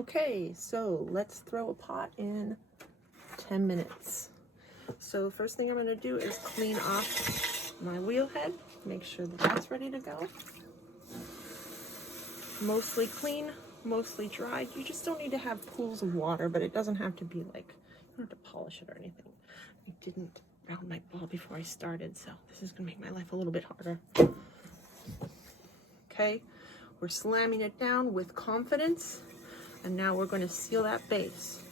Okay, so let's throw a pot in 10 minutes. So first thing I'm going to do is clean off my wheel head, make sure that that's ready to go. Mostly clean, mostly dried. You just don't need to have pools of water, but it doesn't have to be like, you don't have to polish it or anything. I didn't round my ball before I started, so this is going to make my life a little bit harder. Okay, we're slamming it down with confidence, and now we're going to seal that base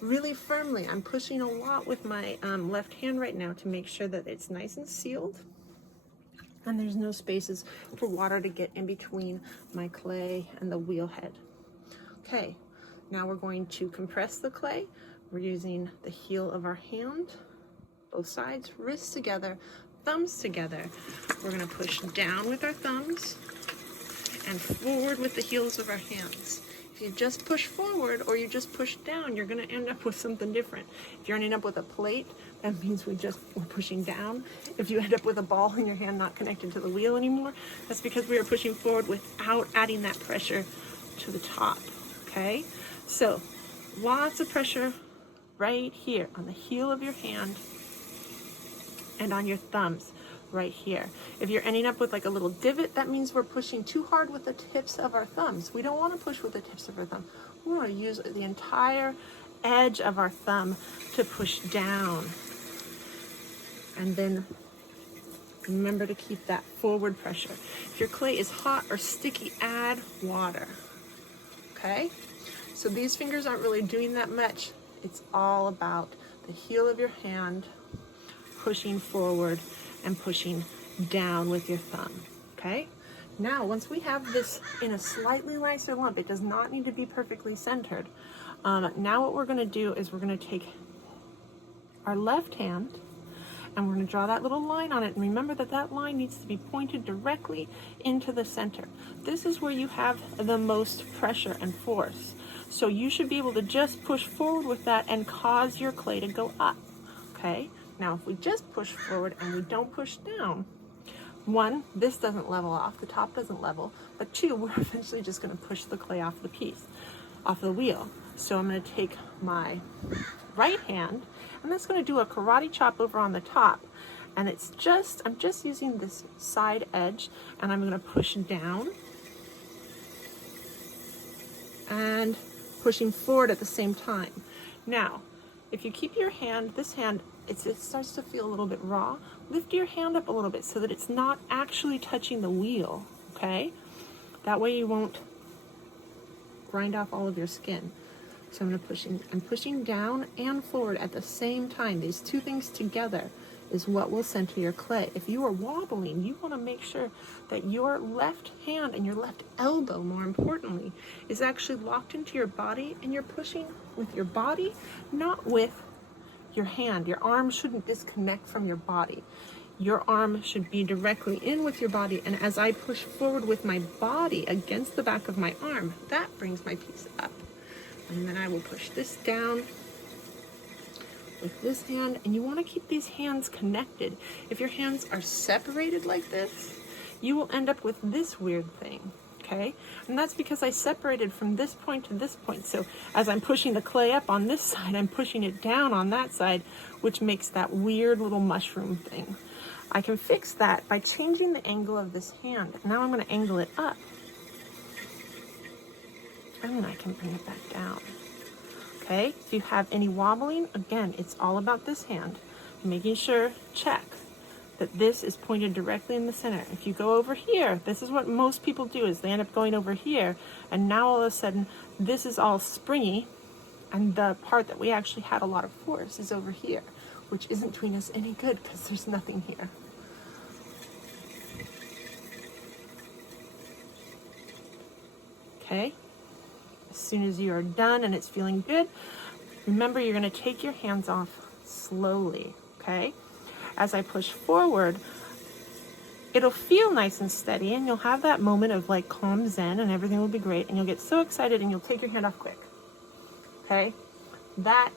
really firmly. I'm pushing a lot with my left hand right now to make sure that it's nice and sealed and there's no spaces for water to get in between my clay and the wheel head. Okay, now we're going to compress the clay. We're using the heel of our hand, both sides, wrists together, thumbs together. We're going to push down with our thumbs and forward with the heels of our hands. If you just push forward or you just push down, you're going to end up with something different. If you're ending up with a plate, that means we're pushing down. If you end up with a ball in your hand not connected to the wheel anymore, that's because we are pushing forward without adding that pressure to the top. Okay? So, lots of pressure right here on the heel of your hand and on your thumbs right here. If you're ending up with like a little divot, that means we're pushing too hard with the tips of our thumbs. We don't want to push with the tips of our thumb. We want to use the entire edge of our thumb to push down. And then remember to keep that forward pressure. If your clay is hot or sticky, add water. Okay? So these fingers aren't really doing that much. It's all about the heel of your hand pushing forward and pushing down with your thumb. Okay? Now, once we have this in a slightly nicer lump, it does not need to be perfectly centered. Now what we're going to do is we're going to take our left hand and we're going to draw that little line on it. And remember that that line needs to be pointed directly into the center. This is where you have the most pressure and force. So you should be able to just push forward with that and cause your clay to go up. Okay? Now, if we just push forward and we don't push down, one, this doesn't level off, the top doesn't level, but two, we're eventually just going to push the clay off the piece, off the wheel. So I'm going to take my right hand, and that's going to do a karate chop over on the top, and it's just, I'm just using this side edge, and I'm going to push down and pushing forward at the same time. Now, if you keep your hand, this hand, it starts to feel a little bit raw. Lift your hand up a little bit so that it's not actually touching the wheel, okay? That way you won't grind off all of your skin. So I'm pushing down and forward at the same time. These two things together is what will center your clay. If you are wobbling, you want to make sure that your left hand and your left elbow, more importantly, is actually locked into your body, and you're pushing with your body, not with your hand. Your arm shouldn't disconnect from your body. Your arm should be directly in with your body, and as I push forward with my body against the back of my arm, that brings my piece up. And then I will push this down with this hand, and you want to keep these hands connected. If your hands are separated like this, you will end up with this weird thing, okay? And that's because I separated from this point to this point. So as I'm pushing the clay up on this side, I'm pushing it down on that side, which makes that weird little mushroom thing. I can fix that by changing the angle of this hand. Now I'm going to angle it up, and then I can bring it back down. Okay, if you have any wobbling, again, it's all about this hand. Making sure, check, that this is pointed directly in the center. If you go over here, this is what most people do, is they end up going over here, and now all of a sudden, this is all springy, and the part that we actually had a lot of force is over here, which isn't doing us any good because there's nothing here. Okay? As soon as you are done and it's feeling good, remember you're going to take your hands off slowly, okay? As I push forward, it'll feel nice and steady, and you'll have that moment of like calm zen, and everything will be great, and you'll get so excited and you'll take your hand off quick, okay? That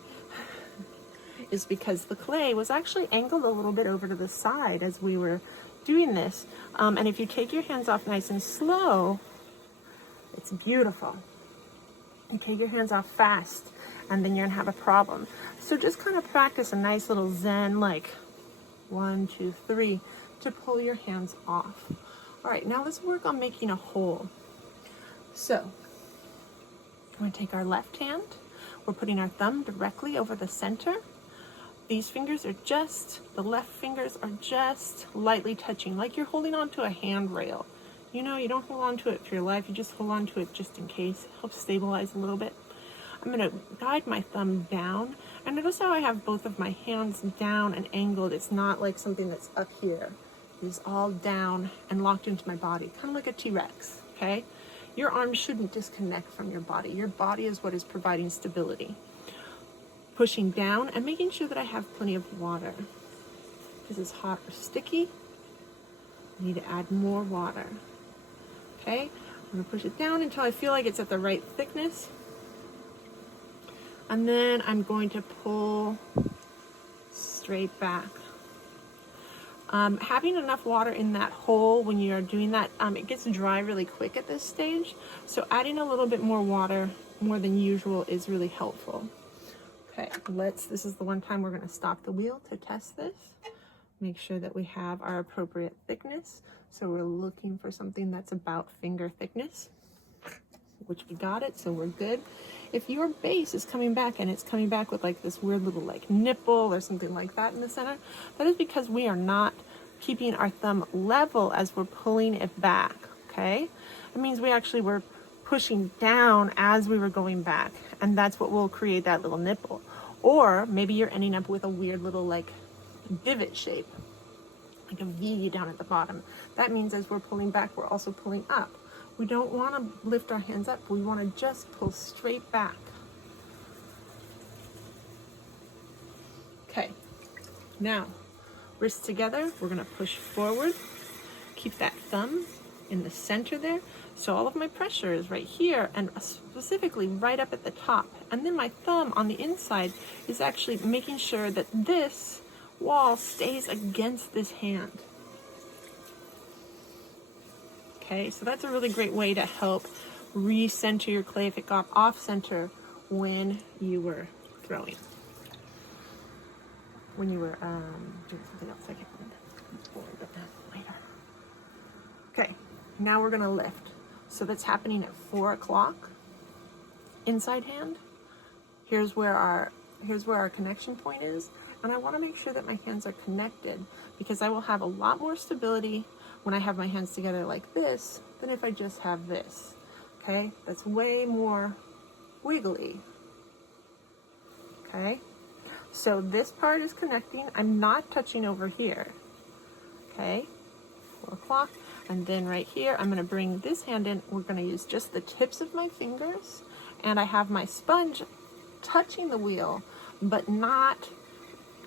is because the clay was actually angled a little bit over to the side as we were doing this, and if you take your hands off nice and slow, it's beautiful. You take your hands off fast, and then you're gonna have a problem. So just kind of practice a nice little Zen, like 1, 2, 3, to pull your hands off. All right, now let's work on making a hole. So we're gonna take our left hand, we're putting our thumb directly over the center. These fingers are the left fingers are just lightly touching, like you're holding onto a handrail. You know, you don't hold on to it for your life, you just hold on to it just in case. It helps stabilize a little bit. I'm gonna guide my thumb down, and notice how I have both of my hands down and angled. It's not like something that's up here. It's all down and locked into my body, kind of like a T-Rex, okay? Your arms shouldn't disconnect from your body. Your body is what is providing stability. Pushing down and making sure that I have plenty of water. If this is hot or sticky, I need to add more water. Okay, I'm gonna push it down until I feel like it's at the right thickness. And then I'm going to pull straight back. Having enough water in that hole when you're doing that, it gets dry really quick at this stage. So adding a little bit more water, more than usual, is really helpful. Okay, this is the one time we're gonna stop the wheel to test this. Make sure that we have our appropriate thickness. So we're looking for something that's about finger thickness, which we got it, so we're good. If your base is coming back and it's coming back with like this weird little like nipple or something like that in the center, that is because we are not keeping our thumb level as we're pulling it back, okay? It means we actually were pushing down as we were going back, and that's what will create that little nipple. Or maybe you're ending up with a weird little like divot shape, like a V down at the bottom. That means as we're pulling back, we're also pulling up. We don't want to lift our hands up. We want to just pull straight back. Okay, now wrists together, we're going to push forward. Keep that thumb in the center there. So all of my pressure is right here and specifically right up at the top. And then my thumb on the inside is actually making sure that this wall stays against this hand. Okay, so that's a really great way to help recenter your clay if it got off center when you were throwing. When you were doing something else, I can't remember later. Okay, now we're gonna lift. So that's happening at 4 o'clock. Inside hand. Here's where our connection point is. And I want to make sure that my hands are connected, because I will have a lot more stability when I have my hands together like this than if I just have this. Okay, that's way more wiggly. Okay, so this part is connecting. I'm not touching over here. Okay, 4 o'clock. And then right here, I'm going to bring this hand in. We're going to use just the tips of my fingers. And I have my sponge touching the wheel, but not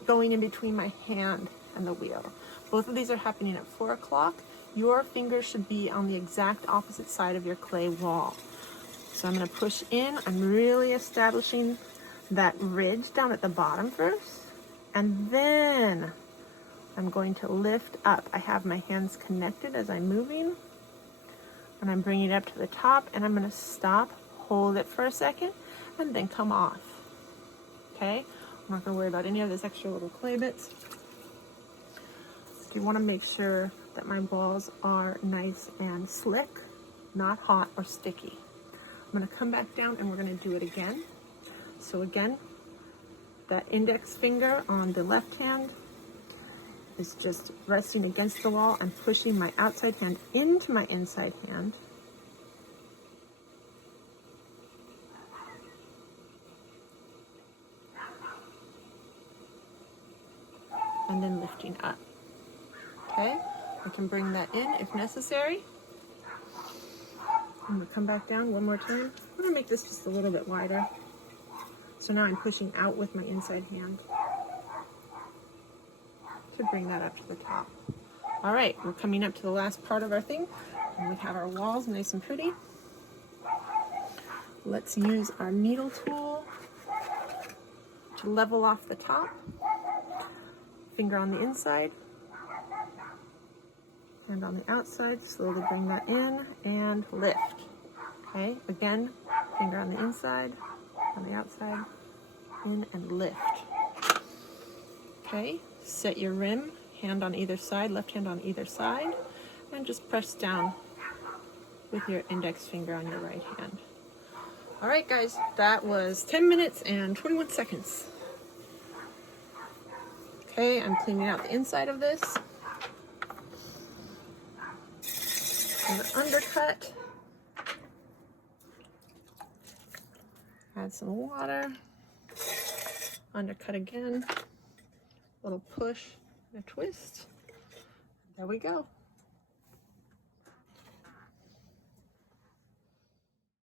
going in between my hand and the wheel. Both of these are happening at 4 o'clock. Your fingers should be on the exact opposite side of your clay wall. So I'm going to push in. I'm really establishing that ridge down at the bottom first. And then I'm going to lift up. I have my hands connected as I'm moving. And I'm bringing it up to the top. And I'm going to stop, hold it for a second, and then come off. Okay? I'm not going to worry about any of this extra little clay bits. You want to make sure that my balls are nice and slick, not hot or sticky. I'm going to come back down and we're going to do it again. So again, that index finger on the left hand is just resting against the wall and pushing my outside hand into my inside hand. And then lifting up. Okay, I can bring that in if necessary. I'm going to come back down one more time. I'm going to make this just a little bit wider. So now I'm pushing out with my inside hand to bring that up to the top. All right, we're coming up to the last part of our thing. And we have our walls nice and pretty. Let's use our needle tool to level off the top. Finger on the inside. And on the outside, slowly bring that in and lift. Okay, again, finger on the inside, on the outside, in and lift. Okay, set your rim, hand on either side, left hand on either side, and just press down with your index finger on your right hand. All right, guys, that was 10 minutes and 21 seconds. Okay, I'm cleaning out the inside of this. And the undercut. Add some water. Undercut again. Little push and a twist. There we go.